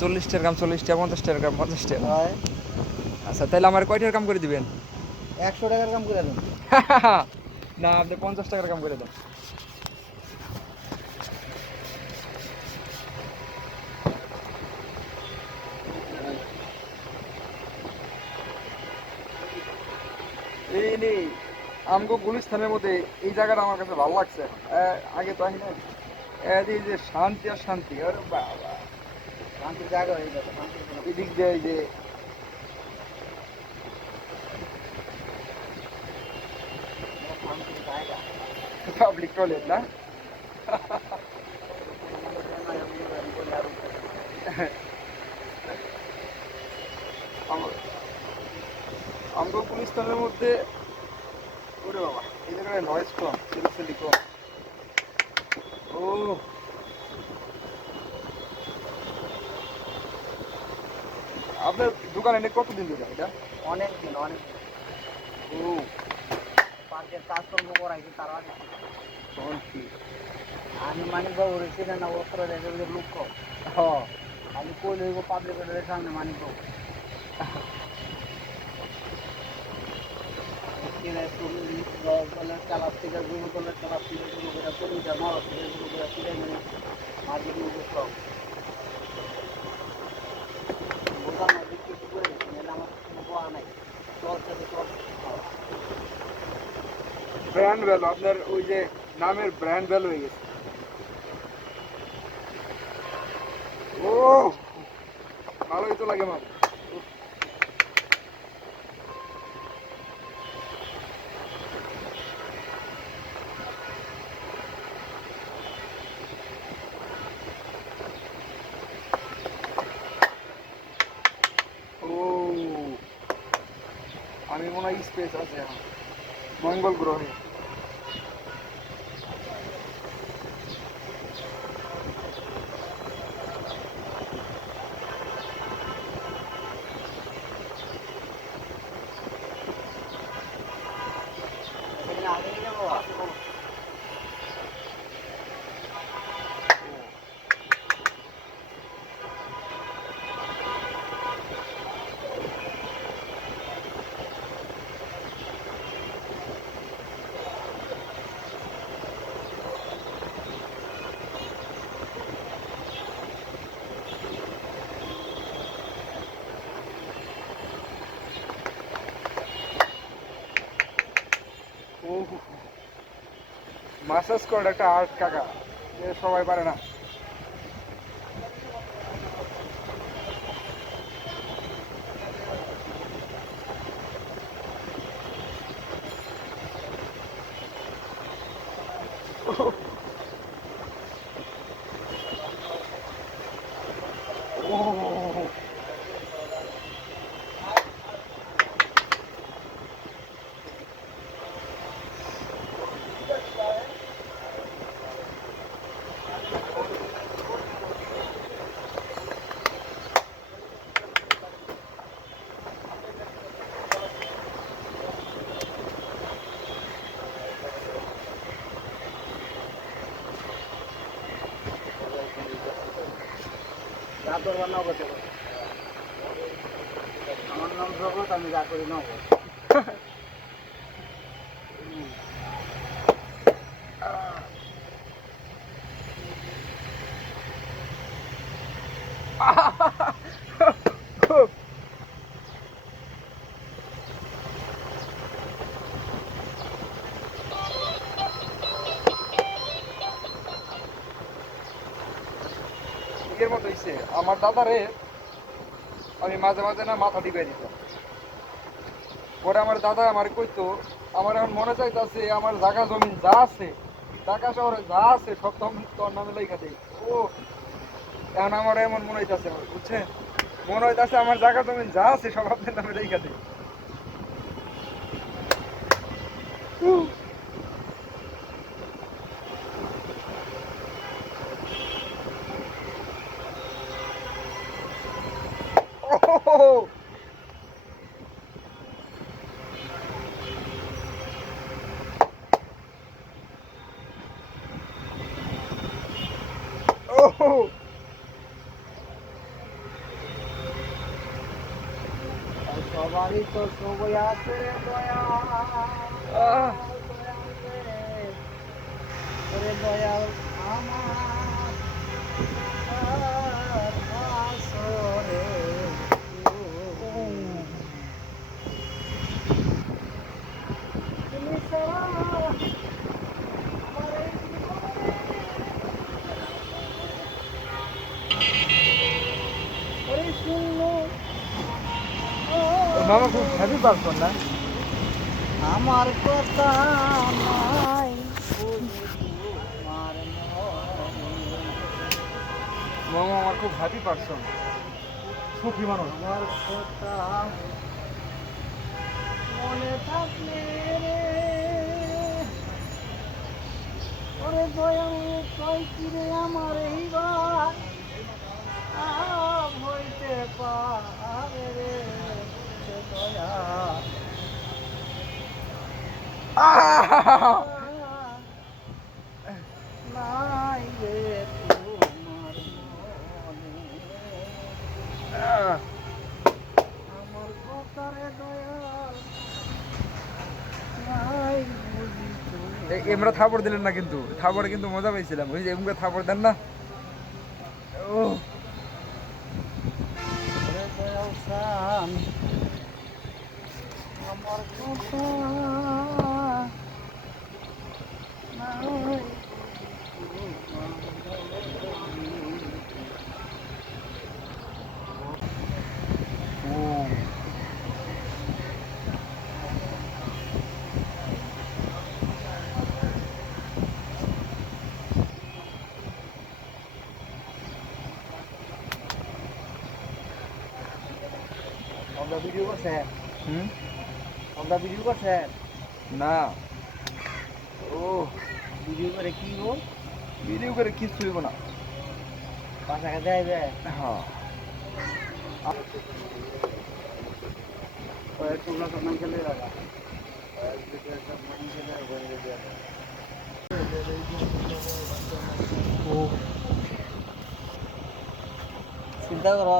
40 টাকার কাম 40 টাকা, 50 টাকার কাম 50 টাকা। আচ্ছা তাহলে আমার কয়টার কাম করে দিবেন? 100 টাকার কাম করে দেন। না আপনি 50 টাকার কাম করে দেন। এই নে আমগো গুলিস্তানের মধ্যে এই জায়গাটা আমার কাছে ভালো লাগছে। আগে তো আসি না, এই যে শান্তি আর শান্তি, আরে বাবা। শান্তির জায়গা হয়ে যাবে, শান্তির কোনো এদিক দিয়ে এই যে শান্তির জায়গা। পাবলিক টয়লেট না? কোনো মানুষ হয় না, এমনি করে আমি বলি আর উঠে। আমগো গুলিস্তানের মধ্যে, ওরে বাবা এই জায়গায় নয়েজ কম, সিরিয়াসলি কম। ও আপনার দোকানে এনে কতদিন ধরে এটা? অনেক দিন, অনেক দিন। ও পার্কের কাজকর্ম করাইছি তার আগে থেকে। তখন কি? আমি মানিক বাবু রেছিলেন না, অস্ত্র রেখে লোক কম। হ্যাঁ আমি কই লইব পাবলিক রোডের সামনে মানিক বাবু। চালার থেকে শুরু করলে চালার থেকে শুরু করে পরিচয় মারার থেকে শুরু করে ফিরে মেরে মার্কেটিং করলাম। বলতাম না বিক্রি করে গেছি, আমার কোনো বোয়া নাই। চলছে তো চলছে। ব্র্যান্ড ভ্যালু, আপনার ওই যে নামের ব্র্যান্ড ভ্যালু হয়ে গেছে। ও ভালোই তো লাগে মাল। ও আমি মনে হয় স্পেস আছে এখন মঙ্গল গ্রহে। সেখানে আগে নিয়ে যাবো। ও মাসাজ করার একটা আর্ট কাকা, এ সবাই পারে না। ও যা করবার নগদ দেবো। আমার নাম জগৎ, আমি যা করি নগদ। এর মতো হইছে আমার দাদারে, আমি মাঝে মাঝে না মাথা টিপাই দিতাম। পরে আমার দাদা আমার কইতো, আমার এখন মনে চাইতেছে আমার জায়গা জমিন যা আছে, ঢাকা শহরে যা আছে সব তো তোর নামে লেখা দেই। ও এখন আমার এমন মনে হইতাছে, বুঝছেন, মনে হইতাছে আমার জায়গা জমিন যা আছে সব আপনার নামে লেখা দেই। ও ও সবারই তো সবই আছে রে দয়া আহ, ওরে দয়াল আমার আর আসরে তুমি ছাড়া আমার এই জীবনে ওরে শূন্য মামা খুব হ্যাপি পারসন না? আমার কথা নাই বলে তোমার মনে। মামা আমার খুব হ্যাপি পারসন, সুখী মানুষ। আমার কথা মনে থাকলে রে ওরে দয়াল কই কিরে আমার এইবার হইতে পারে রে সে দয়া নাই রে তোমার মনে আমার কথা রে দয়াল নাই বুঝি তুমি। এমরা থাপড় দিলেন না, কিন্তু থাপড়ে কিন্তু মজা পাইছিলাম। ওই যে এমকে থাপড় দেন না, ও ওরে দয়াল সান আমার কথা নাই আমরা ভিডিও করছে হুম, আমরা ভিডিও করছে না, ও ভিডিও করে কি গো ভিডিও করে কিছু হইব না। পাশা খেতে আইবে হ্যাঁ, তোমরা সব মান খেলে রাখা চিন্তা করো